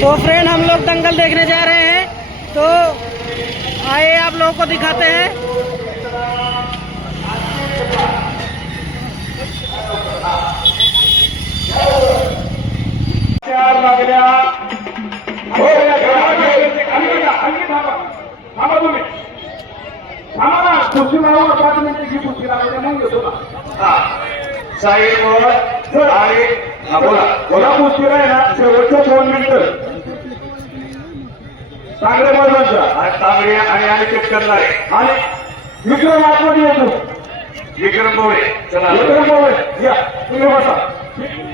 तो फ्रेंड हम लोग दंगल देखने जा रहे हैं, तो आइए आप लोगों को दिखाते हैं। साहेब आणि बोला कुस्तीला आहे ना शेवटच्या 2 मिनिटं चांगले मैदानचा आणि तांबडे आणि अनिकेत करणारे आणि विक्रम आतमध्ये येतो. विक्रम बोळे चला विक्रम बोळे या तुम्ही बसा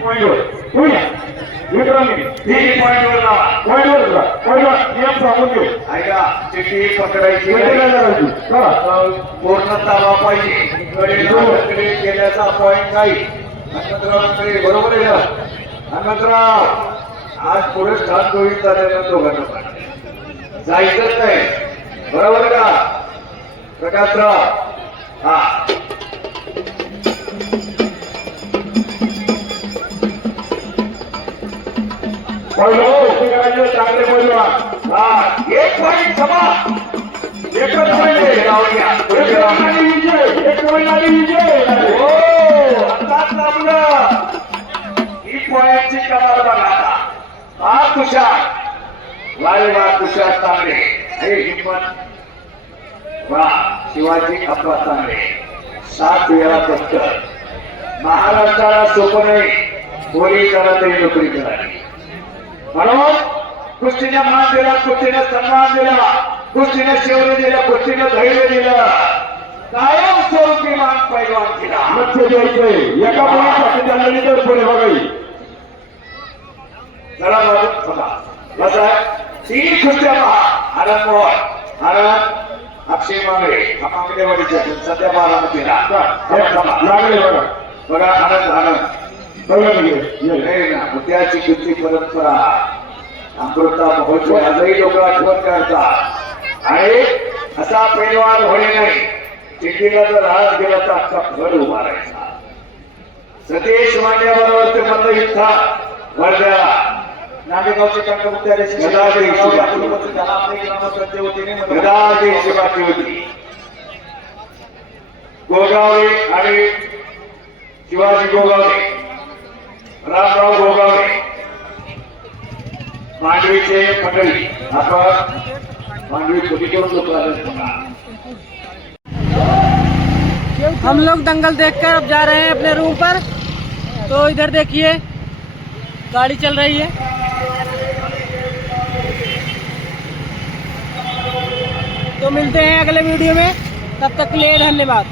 पॉईंटवर तुम्ही विक्रम 3 पॉईंटवर लावा. पॉईंटवर नियम सांगून घेऊ. ऐका चिठ्ठी पकडायची पूर्ण ताबा पाहिजे. कडे गेल्याचा पॉईंट नाही. हनुमंतराव बरोबर आहे ना? हनुमंतराव आज पुढे स्टार्ट होईल झालेल्या दोघांना जायचंच नाही. बरोबर का प्रकाशराव? हा चांगले बोलवा. हा 1 पॉईंट सभा एकच पॉईंट ही पॉईंटची कमाल बघा. हा तुषार वाय वा तुषार तांबडे हे हिंमत वा शिवाजी अप्पा तांबडे 7 वेळा पत्कर. महाराष्ट्राला सोपं नाही पोलिसाला तरी नोकरी करावी म्हणून कुस्तीने मान दिला, कुस्तीने सन्मान दिला, कुस्तीने शौर्य दिलं, कुस्तीने धैर्य दिलं. कायम स्वरूपी मान पैलवान केला. लक्ष द्यायचंय एका मुलासाठी त्यांना तर पुढे बघाई. चला बघा कसं 3 कुस्त्या पहा. आनंद मोहन आनंद अक्षय मांगडेवाडीच्या सध्या बारामतीला लागले बघा. आनंद त्याची कुस्ती परंपरा अमृता महोत्सव आजही लोक आठवण करतात. आणि असा पैलवान होणे नाही. चिठ्ठीला जर हात गेला तर अख्खा घर उभारायचा. सतीश मांड्याबरोबर ते मल्लयुद्धा वर्ध्याला नांदेगावचे कंठमुक्त्याने शिवाची होती. गोगावले आणि शिवाजी गोगावले, रामराव गोगावले मांडवीचे मंडळी. आपण मांडवी खोली करून लोक. हम लोग दंगल देखकर अब जा रहे हैं अपने रूम पर। तो इधर देखिए गाड़ी चल रही है। तो मिलते हैं अगले वीडियो में, तब तक के लिए धन्यवाद।